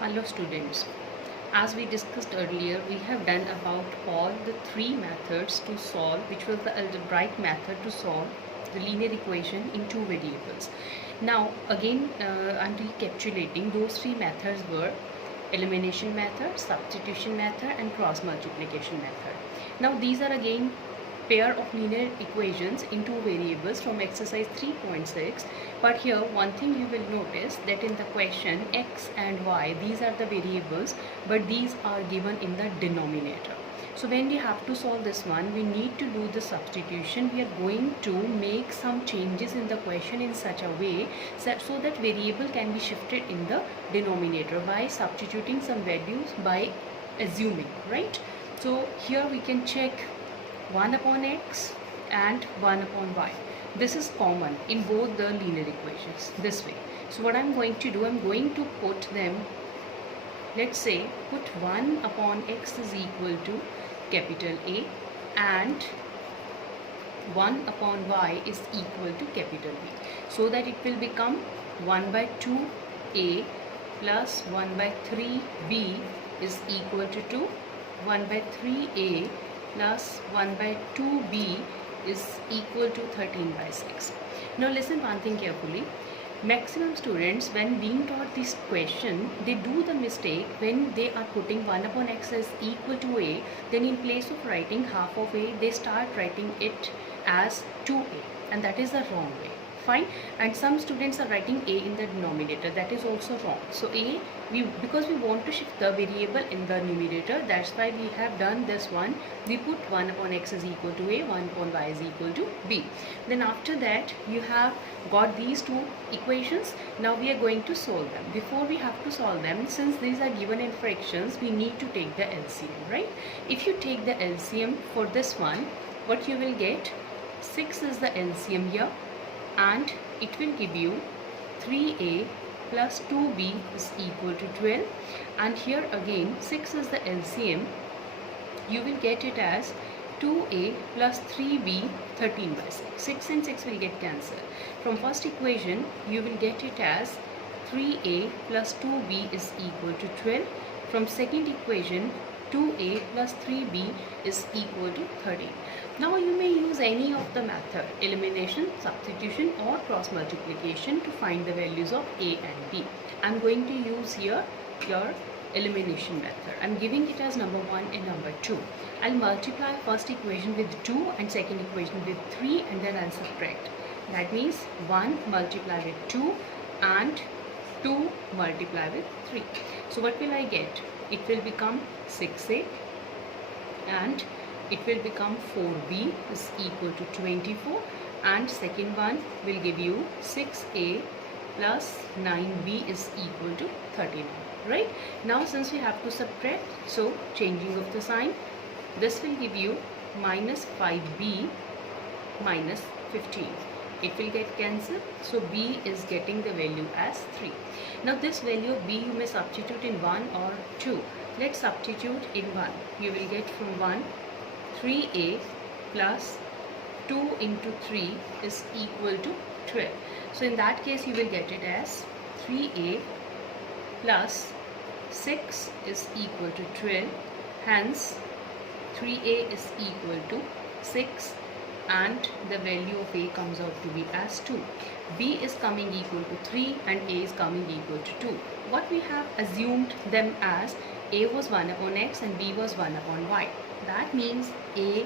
Hello students, as we discussed earlier, we have done about all the three methods to solve, which was the algebraic method to solve the linear equation in two variables. Now again I'm recapitulating. Those three methods were elimination method, substitution method and cross multiplication method. Now these are again pair of linear equations in two variables from exercise 3.6. But here one thing you will notice that in the question x and y, these are the variables, but these are given in the denominator. So when we have to solve this one, we need to do the substitution. We are going to make some changes in the question in such a way so that variable can be shifted in the denominator by substituting some values by assuming, right? So here we can check 1 upon x and 1 upon y. This is common in both the linear equations this way. So what I'm going to do, I'm going to put them, let's say put 1 upon x is equal to capital A and 1 upon y is equal to capital B, so that it will become 1 by 2a plus 1 by 3b is equal to 2. 1 by 3a plus 1 by 2b is equal to 13 by 6. Now listen one thing carefully. Maximum students, when being taught this question, they do the mistake when they are putting 1 upon x as equal to a, then in place of writing half of a, they start writing it as 2a, and that is the wrong way. Fine. And some students are writing a in the denominator, that is also wrong. So a, because we want to shift the variable in the numerator, that's why we have done this one. We put 1 upon x is equal to a, 1 upon y is equal to b. Then after that you have got these two equations. Now we are going to solve them. Before we have to solve them, since these are given in fractions, we need to take the LCM, right? If you take the LCM for this one, what you will get, 6 is the LCM here, and it will give you 3a plus 2b is equal to 12, and here again 6 is the LCM, you will get it as 2a plus 3b, 13 by 6. 6 and 6 will get cancelled. From first equation you will get it as 3a plus 2b is equal to 12. From second equation 2a plus 3b is equal to 13. Now you may use any of the method, elimination, substitution or cross multiplication, to find the values of a and b. I am going to use here your elimination method. I am giving it as number 1 and number 2. I'll multiply first equation with 2 and second equation with 3, and then I'll subtract. That means 1 multiply with 2 and 2 multiply with 3. So what will I get? It will become 6a and it will become 4b is equal to 24, and second one will give you 6a plus 9b is equal to 39, right? Now since we have to subtract, so changing of the sign, this will give you minus 5b minus 15. It will get cancelled, so b is getting the value as 3. Now this value of b you may substitute in 1 or 2. Let's substitute in 1. You will get from 1 3a plus 2 into 3 is equal to 12. So in that case you will get it as 3a plus 6 is equal to 12. Hence 3a is equal to 6 and the value of a comes out to be as 2. b is coming equal to 3 and a is coming equal to 2. What we have assumed them as, a was 1 upon x and b was 1 upon y. That means a,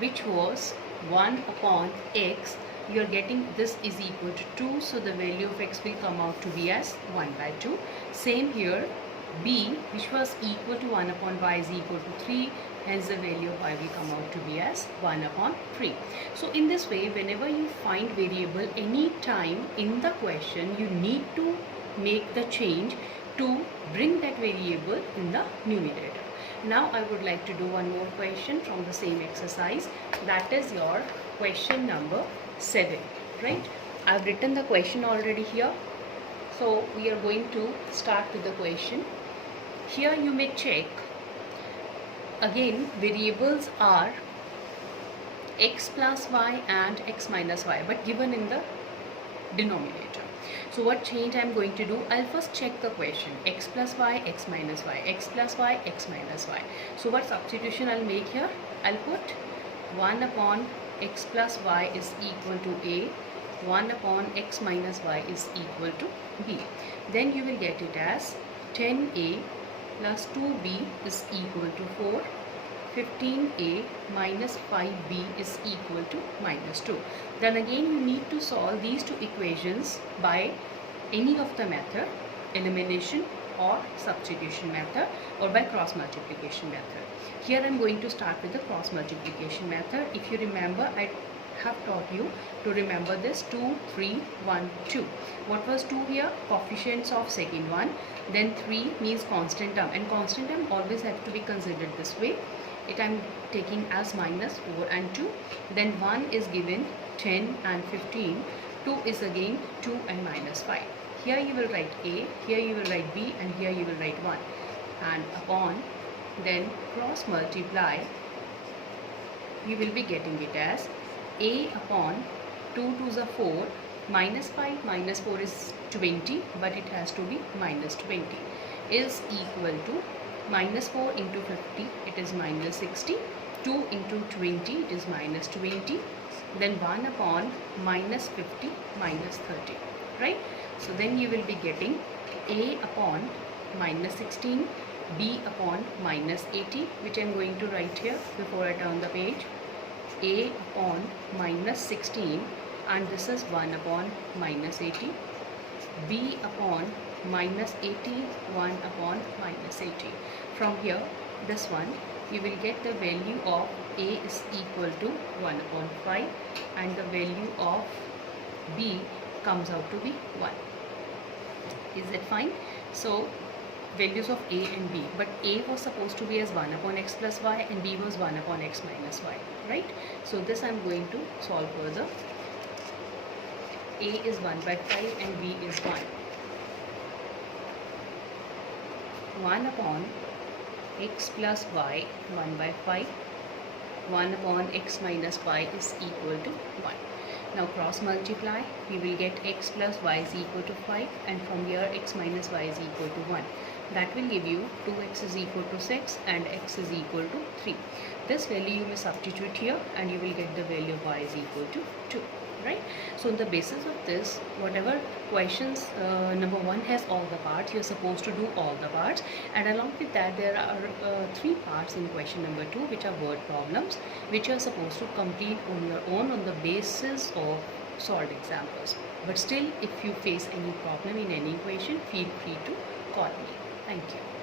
which was 1 upon x, you are getting this is equal to 2, so the value of x will come out to be as 1 by 2. Same here, b, which was equal to 1 upon y, is equal to 3, hence the value of y will come out to be as 1 upon 3. So in this way, whenever you find variable any time in the question, you need to make the change to bring that variable in the numerator. Now I would like to do one more question from the same exercise, that is your question number 7, right? I've written the question already here, so we are going to start with the question. Here you may check, again variables are x plus y and x minus y, but given in the denominator. So what change I'm going to do, I'll first check the question, x plus y, x minus y, x plus y, x minus y. So what substitution I'll make here, I'll put 1 upon x plus y is equal to a, 1 upon x minus y is equal to b. Then you will get it as 10a plus 2b is equal to 4, 15a minus 5b is equal to minus 2. Then again you need to solve these two equations by any of the method, elimination or substitution method, or by cross multiplication method. Here I am going to start with the cross multiplication method. If you remember, I have taught you to remember this 2, 3, 1, 2. What was 2 here? Coefficients of second one. Then 3 means constant term, and constant term always have to be considered this way. It I am taking as minus 4 and 2. Then 1 is given 10 and 15. 2 is again 2 and minus 5. Here you will write a, here you will write b, and here you will write 1. And upon then cross multiply, you will be getting it as a upon 2 2s are 4, minus 5 minus 4 is 20, but it has to be minus 20, is equal to minus 4 into 50, it is minus 60, 2 into 20, it is minus 20, then 1 upon minus 50 minus 30, right? So then you will be getting a upon minus 16, b upon minus 80, which I am going to write here before I turn the page. A upon minus 16, and this is 1 upon minus 80, b upon minus 80, 1 upon minus 80. From here, this one, you will get the value of a is equal to 1 upon 5, and the value of b comes out to be 1. Is it fine? So values of a and b, but a was supposed to be as 1 upon x plus y, and b was 1 upon x minus y, right? So this I am going to solve further. A is 1 by 5 and b is 1. 1 upon x plus y, 1 by 5, 1 upon x minus y is equal to 1. Now cross multiply, we will get x plus y is equal to 5, and from here x minus y is equal to 1. That will give you 2x is equal to 6 and x is equal to 3. This value you may substitute here, and you will get the value of y is equal to 2, right? So on the basis of this, whatever questions, number 1 has all the parts, you are supposed to do all the parts, and along with that there are 3 parts in question number 2, which are word problems, which you are supposed to complete on your own on the basis of solved examples. But still, if you face any problem in any equation, feel free to call me. Thank you.